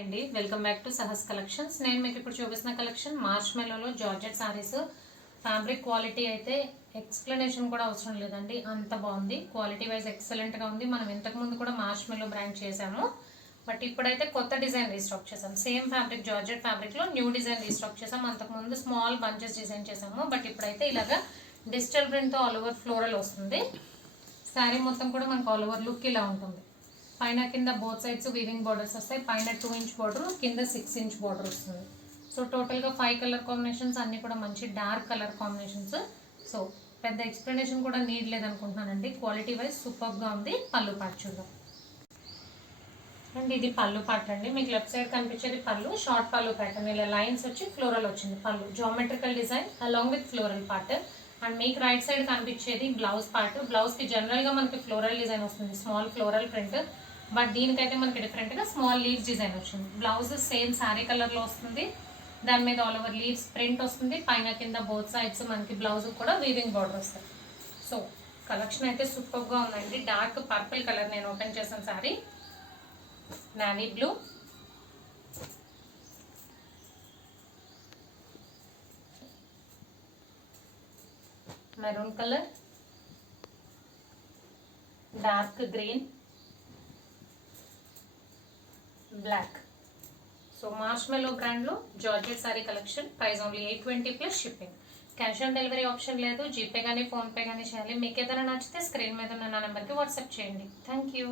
అండి welcome back to Sahas collections. నేను మీకు ఇప్పుడు చూపిస్తున్న కలెక్షన్ మార్చ్ మెలోలో జార్జెట్ సారీస్. ఫ్యాబ్రిక్ క్వాలిటీ అయితే ఎక్స్ప్లెనేషన్ కూడా అవసరం లేదండి, అంత బాగుంది. క్వాలిటీ వైజ్ ఎక్సలెంట్గా ఉంది. మనం ఇంతకుముందు కూడా మార్చ్ మెలో బ్రాండ్ చేసాము, బట్ ఇప్పుడైతే కొత్త డిజైన్ రీస్టాక్ చేసాం. సేమ్ ఫ్యాబ్రిక్ జార్జెట్ ఫ్యాబ్రిక్లో న్యూ డిజైన్ రీస్టాక్ చేసాం. అంతకుముందు స్మాల్ బంచెస్ డిజైన్ చేసాము, బట్ ఇప్పుడైతే ఇలాగా డిజిటల్ ప్రింట్తో ఆల్ ఓవర్ ఫ్లోరల్ వస్తుంది. శారీ మొత్తం కూడా మనకు ఆల్ ఓవర్ లుక్ ఇలా ఉంటుంది. పైన కింద బోత్ సైడ్స్ వీవింగ్ బార్డర్స్ వస్తాయి. పైన 2 ఇంచ్ బార్డర్, కింద 6 ఇంచ్ బార్డర్ వస్తుంది. సో టోటల్గా 5 కలర్ కాంబినేషన్స్, అన్నీ కూడా మంచి డార్క్ కలర్ కాంబినేషన్స్. సో పెద్ద ఎక్స్ప్లెనేషన్ కూడా నీడ్ లేదనుకుంటున్నానండి. క్వాలిటీ వైజ్ సూపర్గా ఉంది. పళ్ళు పార్ట్ చూద్దాం అండ్ ఇది పళ్ళు పార్ట్ అండి. మీకు లెఫ్ట్ సైడ్ కనిపించేది పళ్ళు, షార్ట్ పళ్ళు ప్యాటర్న్, ఇలా లైన్స్ వచ్చి ఫ్లోరల్ వచ్చింది. పళ్ళు geometrical design along with floral part. And మీకు రైట్ సైడ్ కనిపించేది బ్లౌజ్ పార్ట్. బ్లౌజ్కి జనరల్గా మనకి ఫ్లోరల్ డిజైన్ వస్తుంది, స్మాల్ ఫ్లోరల్ ప్రింట్. బట్ దీనికైతే మనకి డిఫరెంట్గా స్మాల్ లీవ్స్ డిజైన్ వచ్చింది. బ్లౌజ్ సేమ్ శారీ కలర్లో వస్తుంది. దాని మీద ఆల్ ఓవర్ లీవ్స్ ప్రింట్ వస్తుంది. పైన కింద బోత్ సైడ్స్ మనకి బ్లౌజ్ కూడా వీవింగ్ బార్డర్ వస్తాయి. సో కలెక్షన్ అయితే సూపర్గా ఉందండి. డార్క్ పర్పుల్ కలర్ నేను ఓపెన్ చేసిన saree, navy blue, maroon colour, dark green, black. So March mello బ్రాండ్లో georgette saree collection. Price only 820 plus shipping. Cash on delivery option లేదు. GPay కానీ PhonePe కానీ చేయాలి. మీకు ఏదైనా నచ్చితే స్క్రీన్ మీద ఉన్న నా నెంబర్కి వాట్సాప్ చేయండి. Thank you.